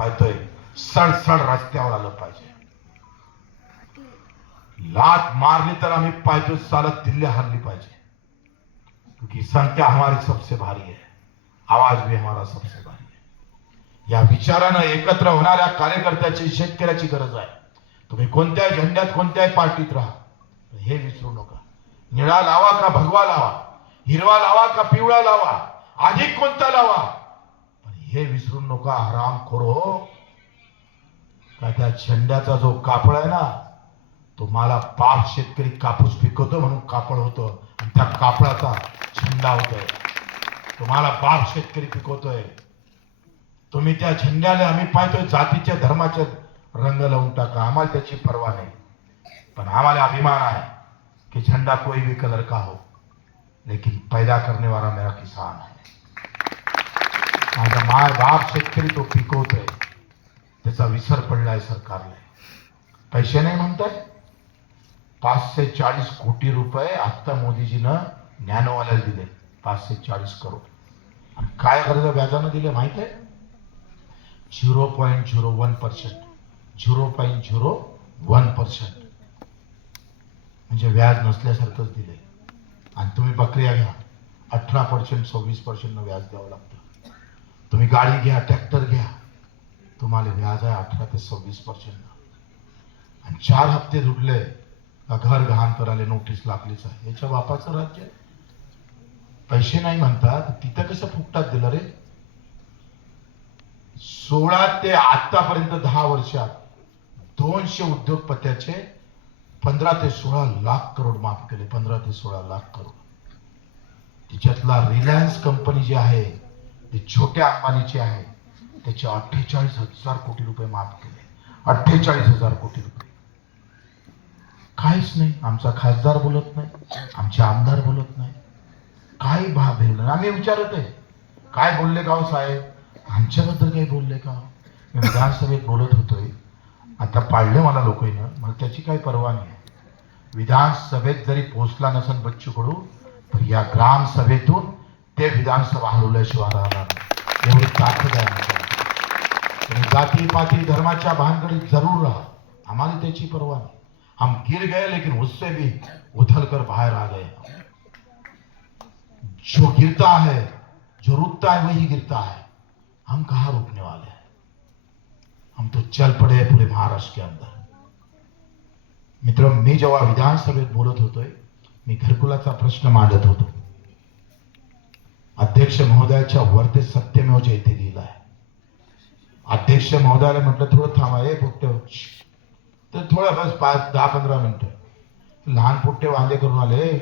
पाहतोय सडसड रस्त्यावर आलं पाहिजे. लात मारली तर आम्ही पाहतोय चालत दिल्ली हरली पाहिजे, क्योंकि संख्या हमारी सबसे भारी है, आवाज भी हमारा सबसे भारी है. या विचारानं एकत्र होणाऱ्या कार्यकर्त्याची, शेतकऱ्याची गरज आहे. तुम्ही कोणत्याही झेंड्यात, कोणत्याही पार्टीत राहा, हे विसरू नका. निळा लावा का भगवा लावा, हिरवा लावा का पिवळा लावा, अधिक कोणता लावा, हे विसरू नका. हरामखोरो, का त्या झेंड्याचा जो कापड आहे ना, तुम्हाला बाप शेतकरी कापूस पिकवतो म्हणून कापड होतं, आणि त्या कापडाचा झेंडा होतोय. तुम्हाला बाप शेतकरी पिकवतोय, तुम्ही त्या झेंड्याला आम्ही पाहतोय जातीच्या धर्माचे रंग लावून टाका, आम्हाला त्याची पर्वा नाही. पण आम्हाला अभिमान आहे कि झंडा कोई भी कलर का हो, लेकिन पैदा करने वाला मेरा किसान है. माझा माय बाप शेतकरी तो पिकवतोय, त्याचा विसर पडलाय सरकारला. पैसे नाही म्हणताय. 540 कोटी रुपये आता मोदीजीनं नॅनोवाल्याला दिले, 540 करोड. आणि काय कर्ज व्याजानं दिले माहित आहे? 0.01%, 0.01%, म्हणजे व्याज नसल्यासारखंच दिले. आणि तुम्ही बकऱ्या घ्या, 18%, 26% व्याज द्यावं लागतं. तुम्ही गाडी घ्या, ट्रॅक्टर घ्या, तुम्हाला व्याज आहे 18 ते 26%. आणि 4 हप्ते दुडले का घर गहाण करायला नोटीस लागलीच आहे. याच्या बापाचं राज्य. पैसे नाही म्हणतात, तिथं कसं फुकटात दिलं रे? 16 ते आतापर्यंत 10 वर्षात 200 उद्योगपत्याचे 15 ते 16 लाख करोड माफ केले. 15 ते 16 लाख करोड. तिच्यातला रिलायन्स कंपनी जी आहे, ती छोट्या अंबानीची आहे, त्याचे 48,000 कोटी रुपये माफ केले. 48,000 कोटी रुपये. काहीच नाही. आमचा खासदार बोलत नाही, आमचे आमदार बोलत नाही, काही भाग नाही. आम्ही विचारत आहे काय बोलले का हो साहेब, आमच्याबद्दल काही बोलले का? मी विधानसभेत बोलत होतोय, आता पाळले मला लोकांना, मला त्याची काही पर्वा नाही. विधानसभेत जरी पोहोचला नसेल बच्चू कडू, तर या ग्रामसभेतून ते विधानसभा हलवल्याशिवाय राहणार नाही. एवढी ताकद आहे आमच्याकडे. तुम्ही जाती पाती धर्माच्या भानगडीत जरूर राहा, आम्हाला त्याची पर्वा नाही. हम गिर गए लेकिन उससे भी उथल कर बाहर आ गए. जो गिरता है, जो रुकता है वही गिरता है. हम कहाँ रुकने वाले हैं? हम तो चल पड़े पूरे महाराष्ट्र के अंदर. मित्र, मी जेव्हा विधानसभेत बोलत होतोय, मी घरकुलाचा प्रश्न मांडत होतो. अध्यक्ष महोदयाच्या वरती सत्यमेव जयते लिहिलं आहे. अध्यक्ष महोदयाला म्हटलं थोडं थांबा, हे फक्त तर थोडं बस 5-10-15 मिनिटं. लहान पुट्टे वांदे करून आले,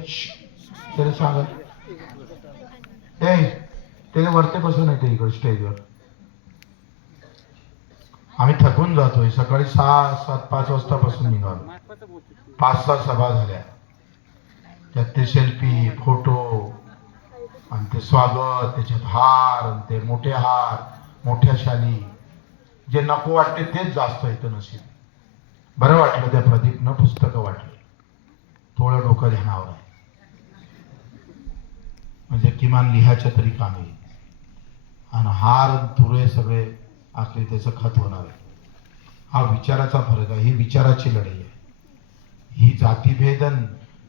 त्याला सांगा त्याला वरते बसून येते इकडे स्टेजवर. आम्ही थकून जातोय. सकाळी 6-7-5 वाजतापासून निघालो. 5-6 सभा झाल्या, त्यात ते सेल्फी, फोटो, आणि ते स्वागत, त्याच्यात हार, आणि ते मोठे हार, मोठ्या शाली. जे नको वाटते तेच जास्त येतं. नशीब बरं वाटलं त्या प्रदीपनं पुस्तकं वाटली. थोडं डोकं ध्यानावर आहे, म्हणजे किमान लिहायच्या तरी काम येईल. आणि हार तुरे सगळे असले त्याचं खत होणार आहे. हा विचाराचा फरक आहे. ही विचाराची लढाई आहे. ही जातीभेद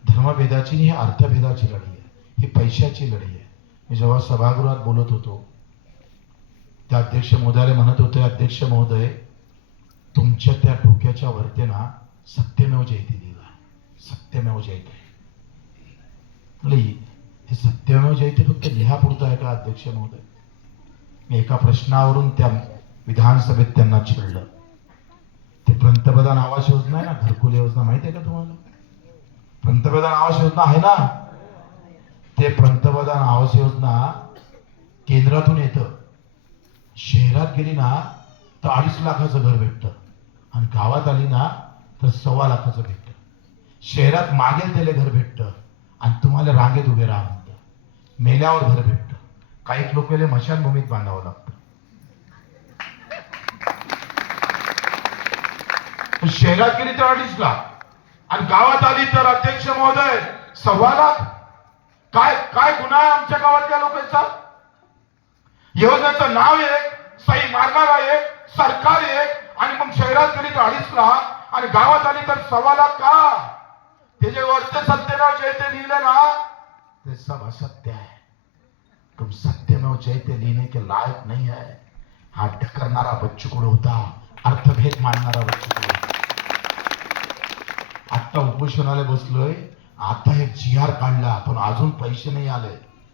धर्मभेदाची, ही अर्थभेदाची लढाई आहे. ही पैशाची लढाई आहे. मी जेव्हा सभागृहात बोलत होतो, त्या अध्यक्ष महोदयाला म्हणत होते, अध्यक्ष महोदय, तुमच्या त्या डोक्याच्या वरती ना सत्यमेव जयते लिहिला. सत्यमेव जयते. हे सत्यमेव जयते फक्त लिहापुरतं आहे का अध्यक्ष महोदय? मी एका प्रश्नावरून त्या विधानसभेत त्यांना चिडलं. ते पंतप्रधान आवास योजना आहे ना, घरकुल योजना, माहिती आहे का तुम्हाला? पंतप्रधान आवास योजना आहे ना, ते पंतप्रधान आवास योजना केंद्रातून येतं. शहरात गेली ना तर 2.5 लाखाचं घर भेटतं, आणि गावात आली ना तर 1.25 लाखाचं भेटतं. शहरात मागेल त्याला घर भेटतं, आणि तुम्हाला रांगेत उभे राहा म्हणतं. मेल्यावर घर भेटतं. काही लोकांना मशानभूमीत बांधावं लागतं. शहरात गेली तर 2.5 लाख, आणि गावात आली तर अध्यक्ष महोदय 1.25 लाख. काय काय गुन्हा आहे आमच्या गावातल्या लोकांचा? योजनेचं नाव एक, सही मारणारा एक, सरकार तर 2.5 लाख आणि गावात आली तर 1.25 लाख का? त्याचे वरचे सत्यमेव जयते लिहिलं ना, ते सब असत्य है. तुम सत्यमेव जयते लिहिने के लायक नहीं है. हा ढकरणारा बच्चूकुड होता, अर्थभेद मांडणारा बच्चूकुड होता. आता उपोषणाला बसलोय. आता एक GR काढला, पण अजून पैसे नाही आले.